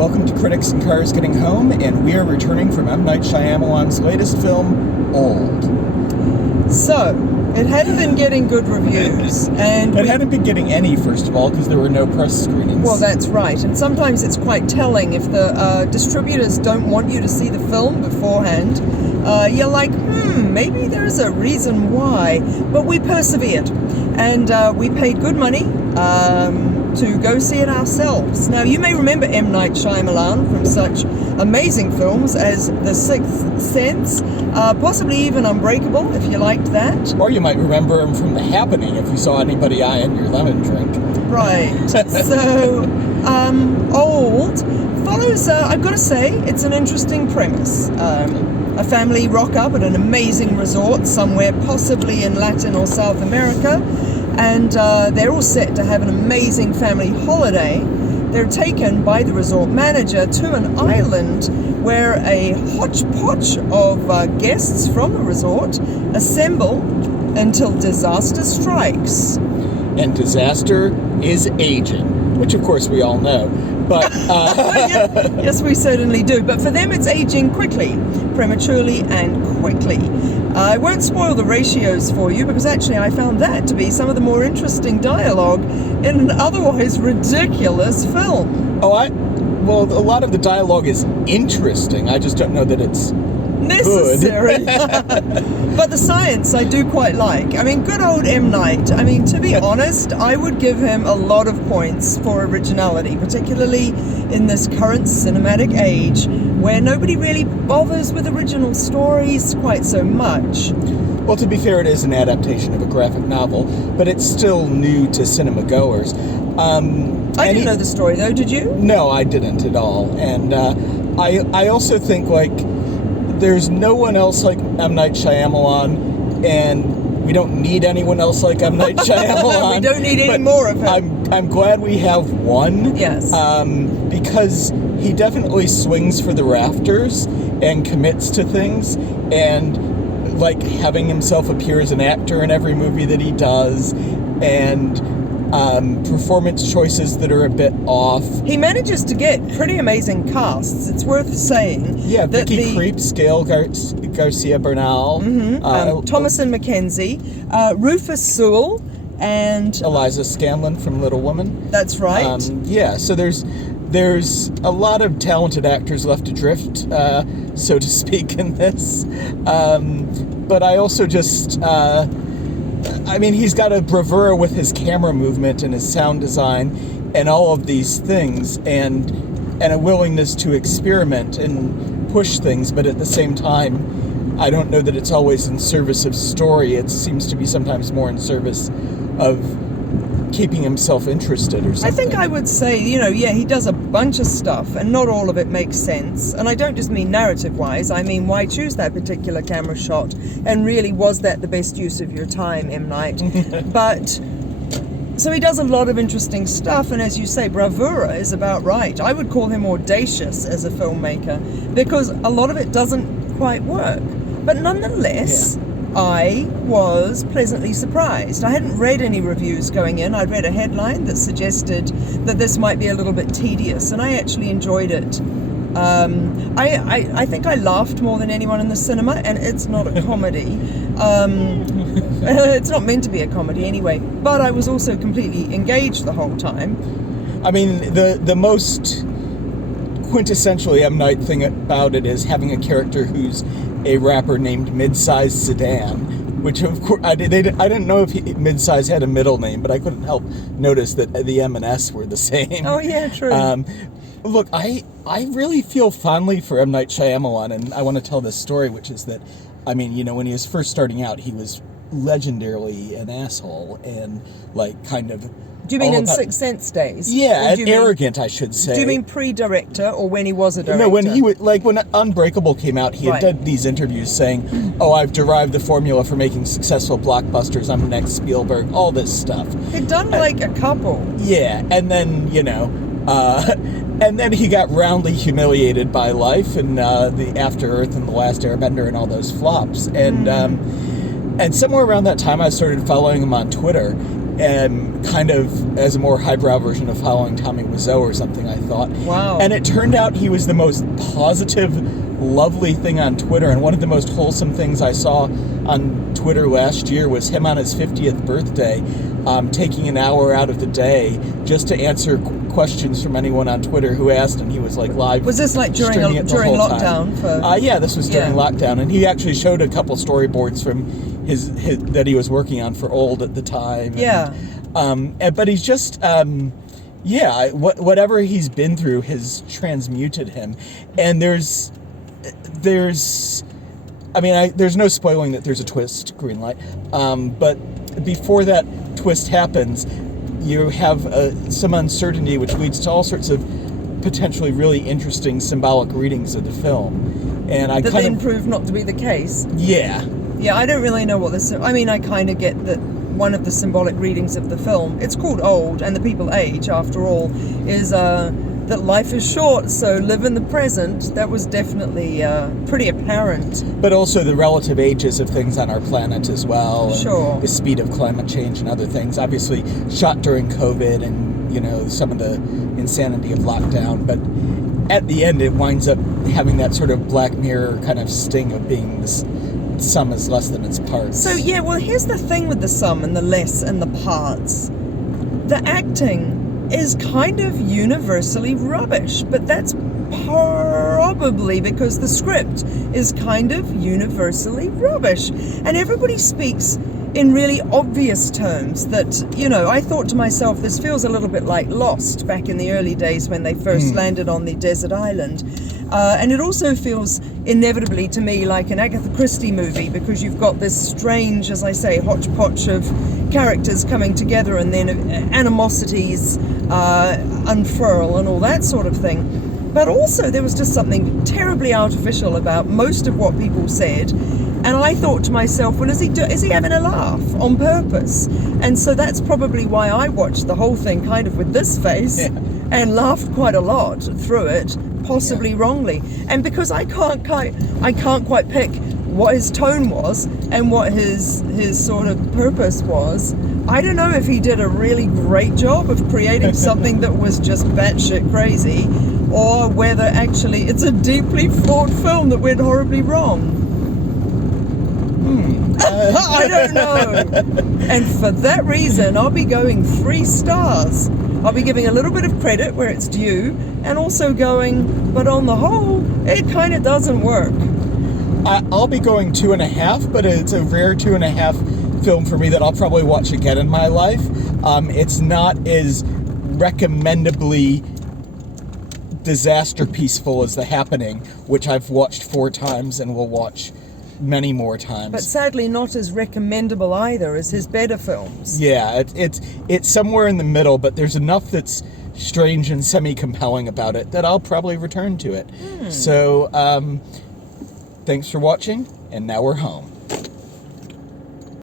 Welcome to Critics and Cars Getting Home, and we are returning from M. Night Shyamalan's latest film, Old. So, it hadn't been getting good reviews, and It hadn't been getting any, first of all, because there were no press screenings. Well, that's right, and sometimes it's quite telling if the distributors don't want you to see the film beforehand. You're like, maybe there's a reason why. But we persevered, and we paid good money to go see it ourselves. Now, you may remember M. Night Shyamalan from such amazing films as The Sixth Sense, possibly even Unbreakable, if you liked that. Or you might remember him from The Happening if you saw anybody eyeing your lemon drink. Right. So, Old follows, I've got to say, it's an interesting premise. A family rock up at an amazing resort somewhere, possibly in Latin or South America, and they're all set to have an amazing family holiday. They're taken by the resort manager to an island where a hodgepodge of guests from the resort assemble until disaster strikes. And disaster is aging, which of course we all know. But yes, we certainly do. But for them, it's aging quickly, prematurely and quickly. I won't spoil the ratios for you because actually I found that to be some of the more interesting dialogue in an otherwise ridiculous film. Well, a lot of the dialogue is interesting. I just don't know that it's necessary. But the science I do quite like. I mean, good old M. Night. I mean, to be honest, I would give him a lot of points for originality, particularly in this current cinematic age where nobody really bothers with original stories quite so much. Well, to be fair, it is an adaptation of a graphic novel, but it's still new to cinema goers. I didn't know the story, though, did you? No, I didn't at all. And I also think, like, there's no one else like M. Night Shyamalan, and we don't need anyone else like M. Night Shyamalan. We don't need any more of him. I'm glad we have one. Yes. Because he definitely swings for the rafters and commits to things, and like having himself appear as an actor in every movie that he does, and performance choices that are a bit off. He manages to get pretty amazing casts. It's worth saying. Yeah, Vicky Creeps, Gail Garcia Bernal, Thomasin McKenzie, Rufus Sewell, and Eliza Scanlon from Little Women. That's right. So there's a lot of talented actors left adrift, so to speak, in this. But I also just, he's got a bravura with his camera movement and his sound design and all of these things, and a willingness to experiment and push things, but at the same time, I don't know that it's always in service of story. It seems to be sometimes more in service of keeping himself interested or something. I think I would say, he does a bunch of stuff, and not all of it makes sense. And I don't just mean narrative-wise, I mean, why choose that particular camera shot? And really, was that the best use of your time, M. Night? So he does a lot of interesting stuff, and as you say, bravura is about right. I would call him audacious as a filmmaker, because a lot of it doesn't quite work. But nonetheless, I was pleasantly surprised. I hadn't read any reviews going in. I'd read a headline that suggested that this might be a little bit tedious, and I actually enjoyed it. I think I laughed more than anyone in the cinema, and it's not a comedy. It's not meant to be a comedy anyway, but I was also completely engaged the whole time. I mean, the most quintessentially M. Night thing about it is having a character who's a rapper named Midsize Sedan, which of course I didn't know if Midsize had a middle name, but I couldn't help notice that the M and S were the same. Oh yeah, true. Look, I really feel fondly for M. Night Shyamalan, and I want to tell this story, which is that, when he was first starting out, he was legendarily an asshole and kind of. Do you mean in Sixth Sense days? Yeah, arrogant, I should say. Do you mean pre-director or when he was a director? No, when he would, when Unbreakable came out, he had done these interviews saying, "Oh, I've derived the formula for making successful blockbusters. I'm the next Spielberg." All this stuff. He'd done a couple. Yeah, and then and then he got roundly humiliated by life and the After Earth and The Last Airbender and all those flops. And somewhere around that time, I started following him on Twitter. kind of as a more highbrow version of following Tommy Wiseau or something, I thought. Wow. And it turned out he was the most positive, lovely thing on Twitter. And one of the most wholesome things I saw on Twitter last year was him on his 50th birthday, taking an hour out of the day just to answer questions from anyone on Twitter who asked, and he was like live. Was this like during lockdown? Yeah, this was during lockdown, and he actually showed a couple storyboards from his that he was working on for Old at the time. Yeah. But he's just whatever he's been through has transmuted him, and there's no spoiling that there's a twist, Greenlight. But before that twist happens, you have some uncertainty, which leads to all sorts of potentially really interesting symbolic readings of the film. And I then prove not to be the case. Yeah. Yeah, I don't really know what this. I mean, I kind of get that one of the symbolic readings of the film, it's called Old, and the people age, after all, is that life is short, so live in the present. That was definitely pretty apparent. But also the relative ages of things on our planet as well. Sure. And the speed of climate change and other things. Obviously shot during COVID and, some of the insanity of lockdown. But at the end, it winds up having that sort of Black Mirror kind of sting of being this sum is less than its parts. So, yeah, well, here's the thing with the sum and the less and the parts. The acting is kind of universally rubbish, but that's probably because the script is kind of universally rubbish, and everybody speaks in really obvious terms that, I thought to myself, this feels a little bit like Lost back in the early days when they first landed on the desert island. And it also feels inevitably to me like an Agatha Christie movie, because you've got this strange, as I say, hodgepodge of characters coming together, and then animosities unfurl and all that sort of thing. But also there was just something terribly artificial about most of what people said. And I thought to myself, well, is he having a laugh on purpose? And so that's probably why I watched the whole thing kind of with this face and laughed quite a lot through it, possibly wrongly. And because I can't quite pick what his tone was and what his sort of purpose was, I don't know if he did a really great job of creating something that was just batshit crazy, or whether actually it's a deeply flawed film that went horribly wrong. I don't know. And for that reason, I'll be going 3 stars. I'll be giving a little bit of credit where it's due, and also going, but on the whole, it kind of doesn't work. I'll be going 2.5, but it's a rare 2.5 film for me that I'll probably watch again in my life. It's not as recommendably disaster peaceful as The Happening, which I've watched 4 times and will watch many more times. But sadly not as recommendable either as his better films. Yeah, it's somewhere in the middle, but there's enough that's strange and semi-compelling about it that I'll probably return to it. So, thanks for watching, and now we're home.